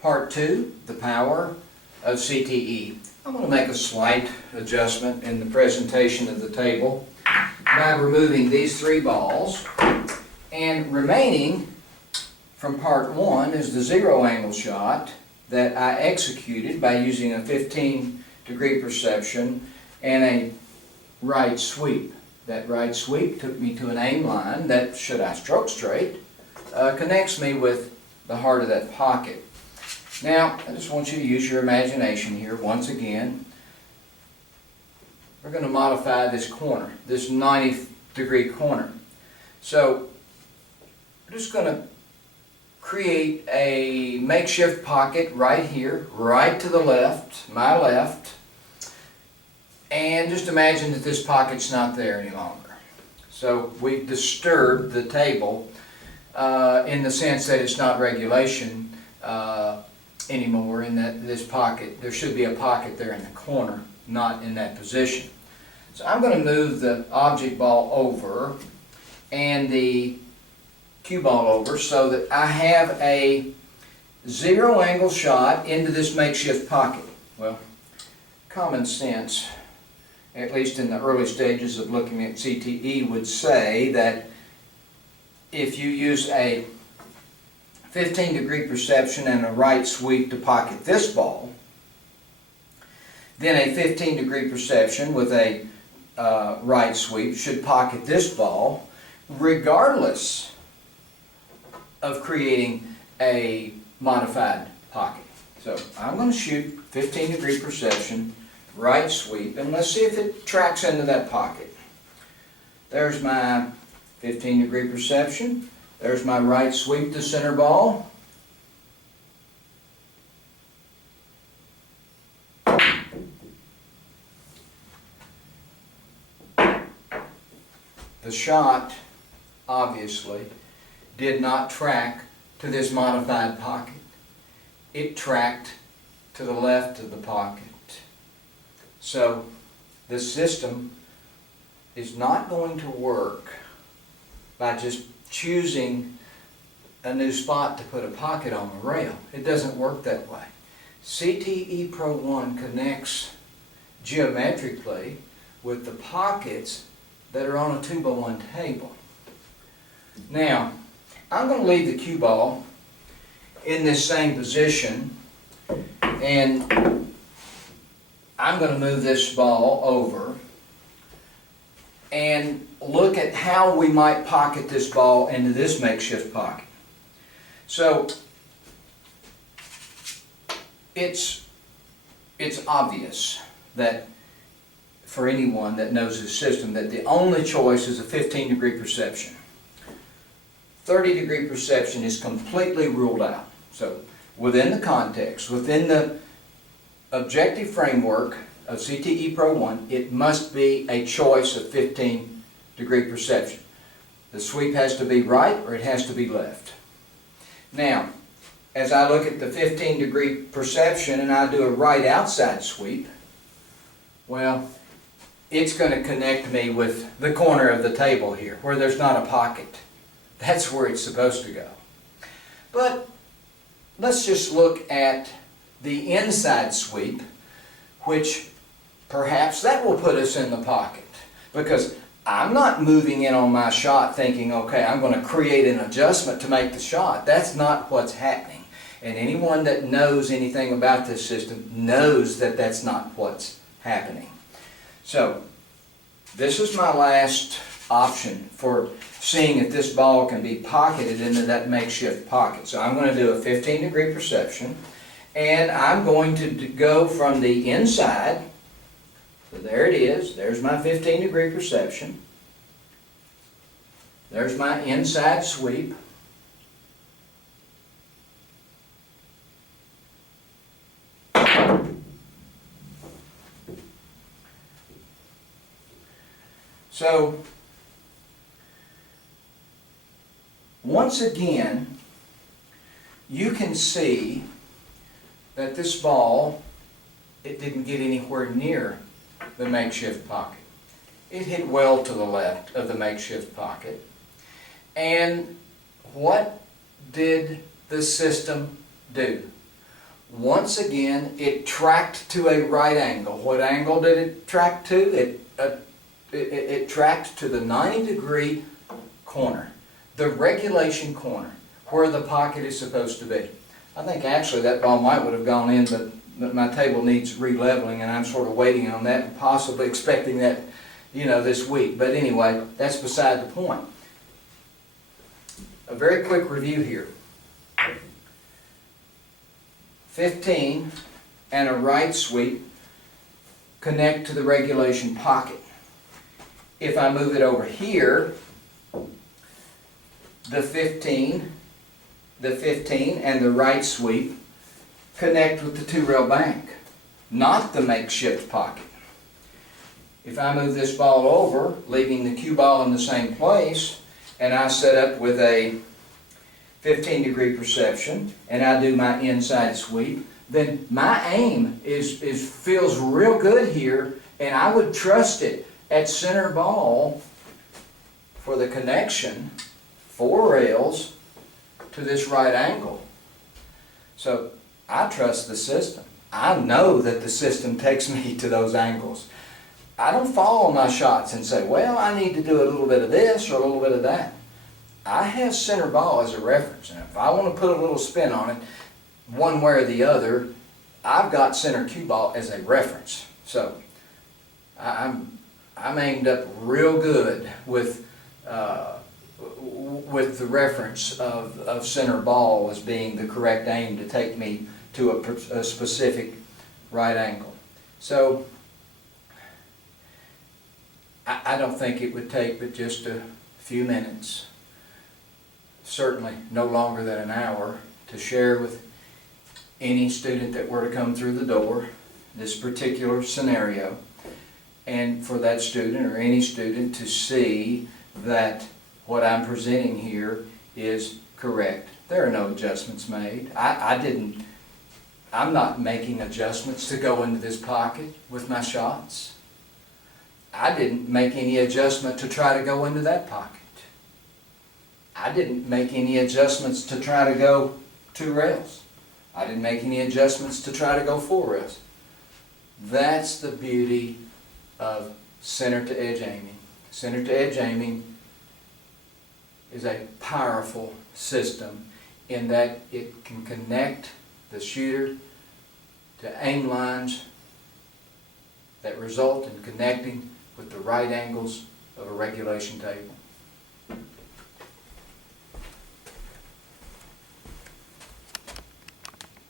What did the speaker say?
Part 2, the power of CTE. I'm going to make a slight adjustment in the presentation of the table by removing these 3 balls, and remaining from part 1 is the 0 angle shot that I executed by using a 15-degree perception and a right sweep. That right sweep took me to an aim line that, should I stroke straight, connects me with the heart of that pocket. Now, I just want you to use your imagination here once again. We're going to modify this corner, this 90-degree corner. So, we're just going to create a makeshift pocket right here, right to the left, my left, and just imagine that this pocket's not there any longer. So we've disturbed the table in the sense that it's not regulation anymore in that this pocket, there should be a pocket there in the corner, not in that position. So I'm going to move the object ball over and the cue ball over so that I have a 0 angle shot into this makeshift pocket. Well, common sense, at least in the early stages of looking at CTE, would say that if you use a 15-degree perception and a right sweep to pocket this ball, then a 15-degree perception with a right sweep should pocket this ball, regardless of creating a modified pocket. So I'm going to shoot 15-degree perception, right sweep, and let's see if it tracks into that pocket. There's my 15-degree perception. There's my right sweep to center ball. The shot, obviously, did not track to this modified pocket. It tracked to the left of the pocket. So the system is not going to work by just choosing a new spot to put a pocket on the rail. It doesn't work that way. CTE Pro 1 connects geometrically with the pockets that are on a 2x1 table. Now, I'm going to leave the cue ball in this same position, and I'm going to move this ball over and look at how we might pocket this ball into this makeshift pocket. So it's obvious that for anyone that knows this system that the only choice is a 15-degree perception. 30-degree perception is completely ruled out. So within the context, within the objective framework of CTE Pro 1, it must be a choice of 15-degree perception. The sweep has to be right or it has to be left. Now, as I look at the 15-degree perception and I do a right outside sweep, well, it's going to connect me with the corner of the table here where there's not a pocket. That's where it's supposed to go. But let's just look at the inside sweep, which perhaps that will put us in the pocket, because I'm not moving in on my shot thinking, okay, I'm going to create an adjustment to make the shot. That's not what's happening. And anyone that knows anything about this system knows that that's not what's happening. So this is my last option for seeing if this ball can be pocketed into that makeshift pocket. So I'm going to do a 15-degree perception, and I'm going to go from the inside. So there it is. There's my 15-degree perception. There's my inside sweep. So once again, you can see that this ball, it didn't get anywhere near the makeshift pocket. It hit well to the left of the makeshift pocket. And what did the system do? Once again, it tracked to a right angle. What angle did it track to? It tracked to the 90-degree corner, the regulation corner, where the pocket is supposed to be. I think actually that ball might would have gone in, but my table needs re-leveling, and I'm sort of waiting on that and possibly expecting that, this week. But anyway, that's beside the point. A very quick review here. 15 and a right sweep connect to the regulation pocket. If I move it over here, the 15 and the right sweep connect with the two-rail bank, not the makeshift pocket. If I move this ball over, leaving the cue ball in the same place, and I set up with a 15-degree perception, and I do my inside sweep, then my aim feels real good here, and I would trust it at center ball for the connection, 4 rails, to this right angle. So I trust the system. I know that the system takes me to those angles. I don't follow my shots and say, well, I need to do a little bit of this or a little bit of that. I have center ball as a reference, and if I want to put a little spin on it, one way or the other, I've got center cue ball as a reference. So I'm aimed up real good with the reference of center ball as being the correct aim to take me to a specific right angle. So I don't think it would take but just a few minutes, certainly no longer than an hour, to share with any student that were to come through the door this particular scenario, and for that student or any student to see that what I'm presenting here is correct. There are no adjustments made. I'm not making adjustments to go into this pocket with my shots. I didn't make any adjustment to try to go into that pocket. I didn't make any adjustments to try to go 2 rails. I didn't make any adjustments to try to go 4 rails. That's the beauty of center to edge aiming. Center to edge aiming is a powerful system in that it can connect the shooter to aim lines that result in connecting with the right angles of a regulation table.